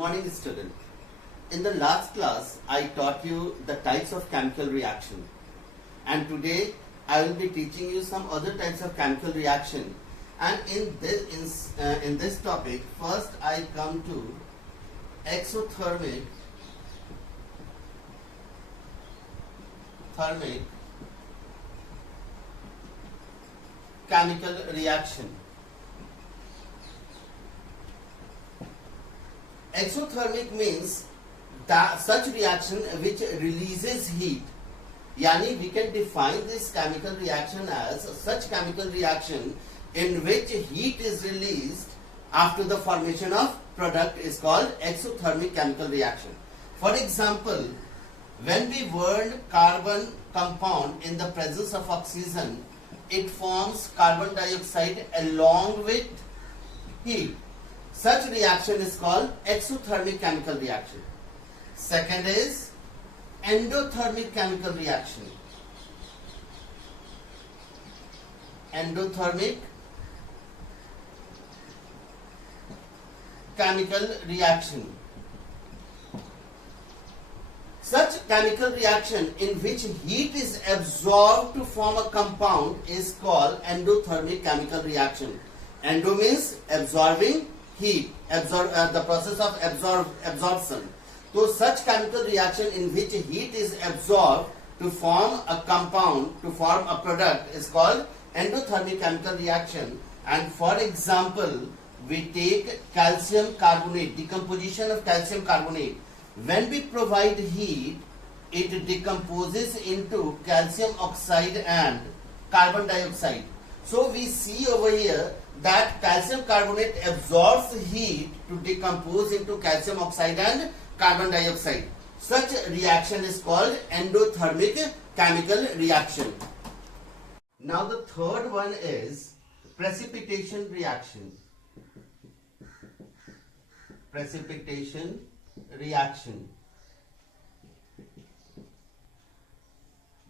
morning, student. In the last class, I taught you the types of chemical reaction, and today I will be teaching you some other types of chemical reaction. And in this topic, first I come to exothermic, thermic chemical reaction. Exothermic means that such reaction which releases heat. Yani we can define this chemical reaction as such chemical reaction in which heat is released after the formation of product is called exothermic chemical reaction. For example, when we burn carbon compound in the presence of oxygen, it forms carbon dioxide along with heat. Such reaction is called exothermic chemical reaction. Second is endothermic chemical reaction. Endothermic chemical reaction. Such chemical reaction in which heat is absorbed to form a compound is called endothermic chemical reaction. Endo means absorbing heat, the process of absorption. So such chemical reaction in which heat is absorbed to form a compound, to form a product is called endothermic chemical reaction. And for example, we take calcium carbonate, decomposition of calcium carbonate. When we provide heat, it decomposes into calcium oxide and carbon dioxide. So we see over here that calcium carbonate absorbs heat to decompose into calcium oxide and carbon dioxide. Such reaction is called endothermic chemical reaction. Now the third one is precipitation reaction. Precipitation reaction.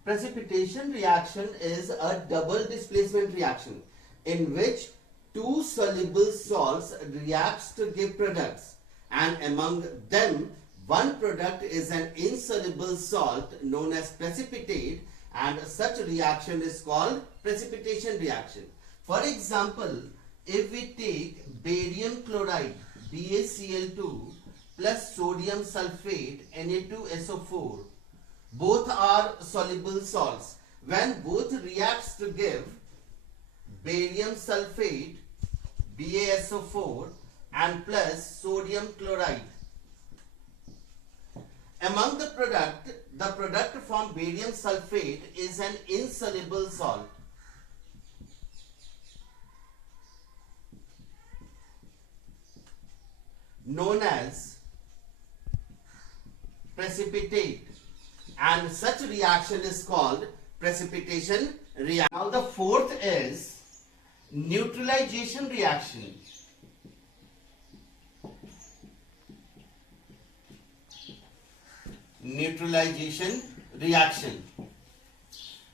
Precipitation reaction is a double displacement reaction in which two soluble salts reacts to give products, and among them one product is an insoluble salt known as precipitate, and such reaction is called precipitation reaction. For example, if we take barium chloride BaCl2 plus sodium sulfate Na2SO4, both are soluble salts. When both reacts to give barium sulfate BaSO4 and plus sodium chloride, among the product from barium sulfate is an insoluble salt. Known as precipitate, and such reaction is called precipitation reaction. Now the fourth is neutralization reaction. Neutralization reaction.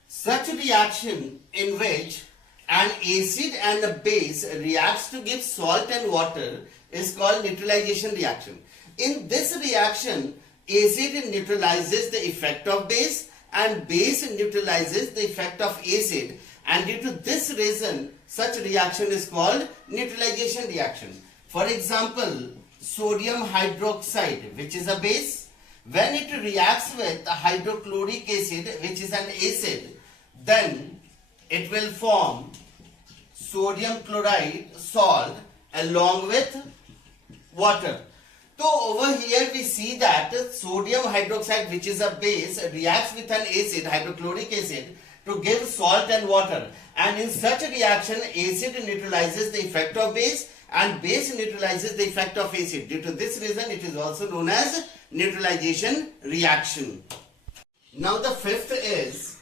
Such reaction in which an acid and a base reacts to give salt and water is called neutralization reaction. In this reaction, acid neutralizes the effect of base and base neutralizes the effect of acid, and due to this reason such reaction is called neutralization reaction. For example, sodium hydroxide, which is a base, when it reacts with hydrochloric acid, which is an acid, then it will form sodium chloride salt along with water. So over here we see that sodium hydroxide, which is a base, reacts with an acid, hydrochloric acid, to give salt and water, and in such a reaction acid neutralizes the effect of base and base neutralizes the effect of acid. Due to this reason it is also known as neutralization reaction. Now the fifth is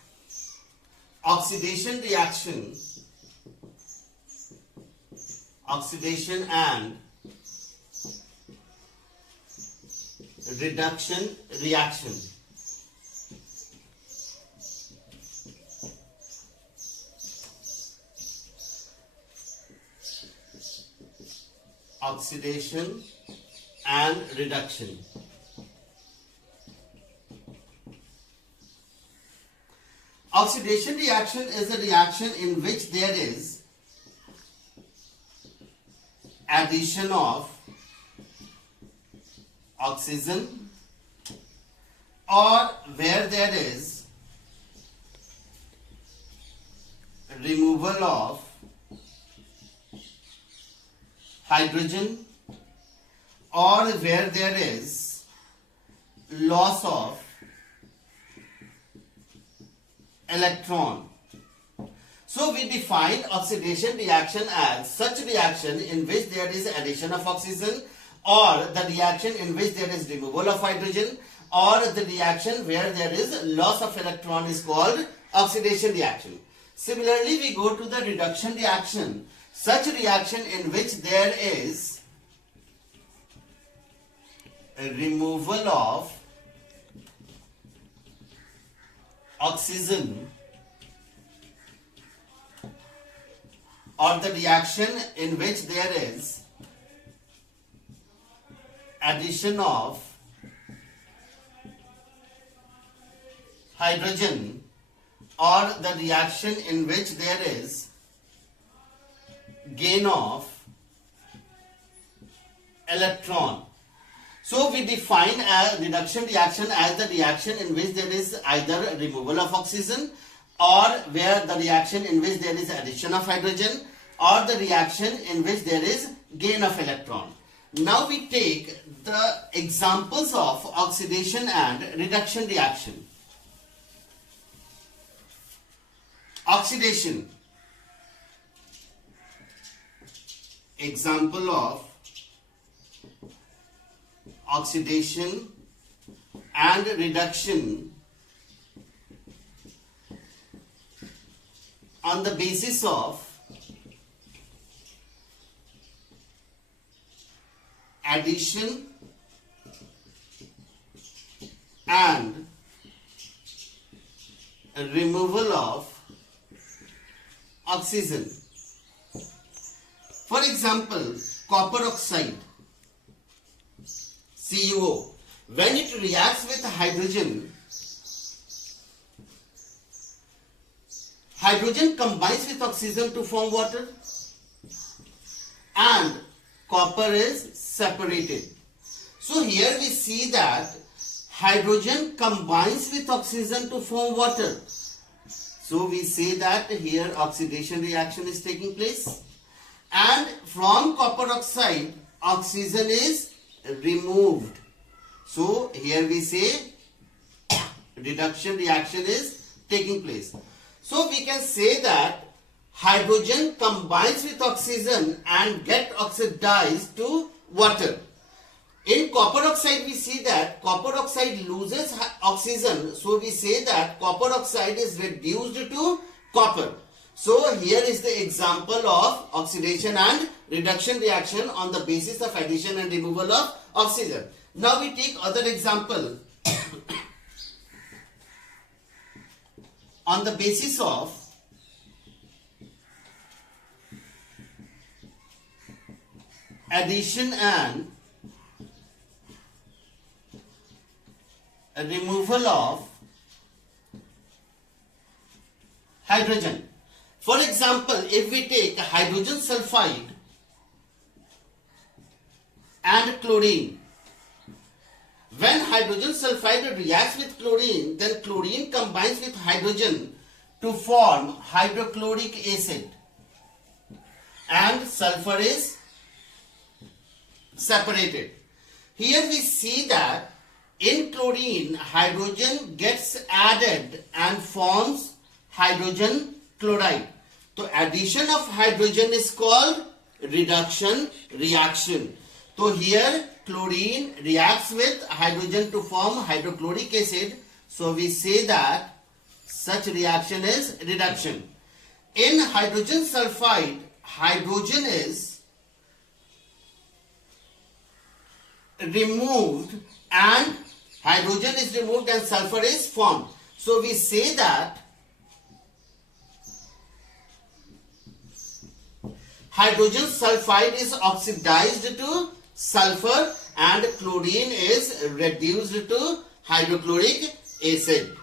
oxidation reaction. Oxidation and reduction reaction. Oxidation and reduction. Oxidation reaction is a reaction in which there is addition of oxygen or where there is removal of hydrogen or where there is loss of electron. So we define oxidation reaction as such reaction in which there is addition of oxygen or the reaction in which there is removal of hydrogen or the reaction where there is loss of electron is called oxidation reaction. Similarly, we go to the reduction reaction. Such reaction in which there is a removal of oxygen or the reaction in which there is addition of hydrogen or the reaction in which there is gain of electron. So we define a reduction reaction as the reaction in which there is either removal of oxygen or where the reaction in which there is addition of hydrogen or the reaction in which there is gain of electron. Now we take the examples of oxidation and reduction reaction. Oxidation. Example of oxidation and reduction on the basis of addition and removal of oxygen. For example, copper oxide, CuO, when it reacts with hydrogen, hydrogen combines with oxygen to form water and copper is separated. So here we see that hydrogen combines with oxygen to form water. So we say that here oxidation reaction is taking place and from copper oxide oxygen is removed. So here we say reduction reaction is taking place. So we can say that hydrogen combines with oxygen and get oxidized to water. In copper oxide we see that copper oxide loses oxygen, so we say that copper oxide is reduced to copper. So here is the example of oxidation and reduction reaction on the basis of addition and removal of oxygen. Now we take other example on the basis of addition and removal of hydrogen. For example, if we take hydrogen sulfide and chlorine, when hydrogen sulfide reacts with chlorine, then chlorine combines with hydrogen to form hydrochloric acid and sulfur is separated. Here we see that in chlorine hydrogen gets added and forms hydrogen chloride. So addition of hydrogen is called reduction reaction. So here chlorine reacts with hydrogen to form hydrochloric acid. So we say that such reaction is reduction. In hydrogen sulfide, hydrogen is removed and sulfur is formed. So we say that hydrogen sulfide is oxidized to sulfur and chlorine is reduced to hydrochloric acid.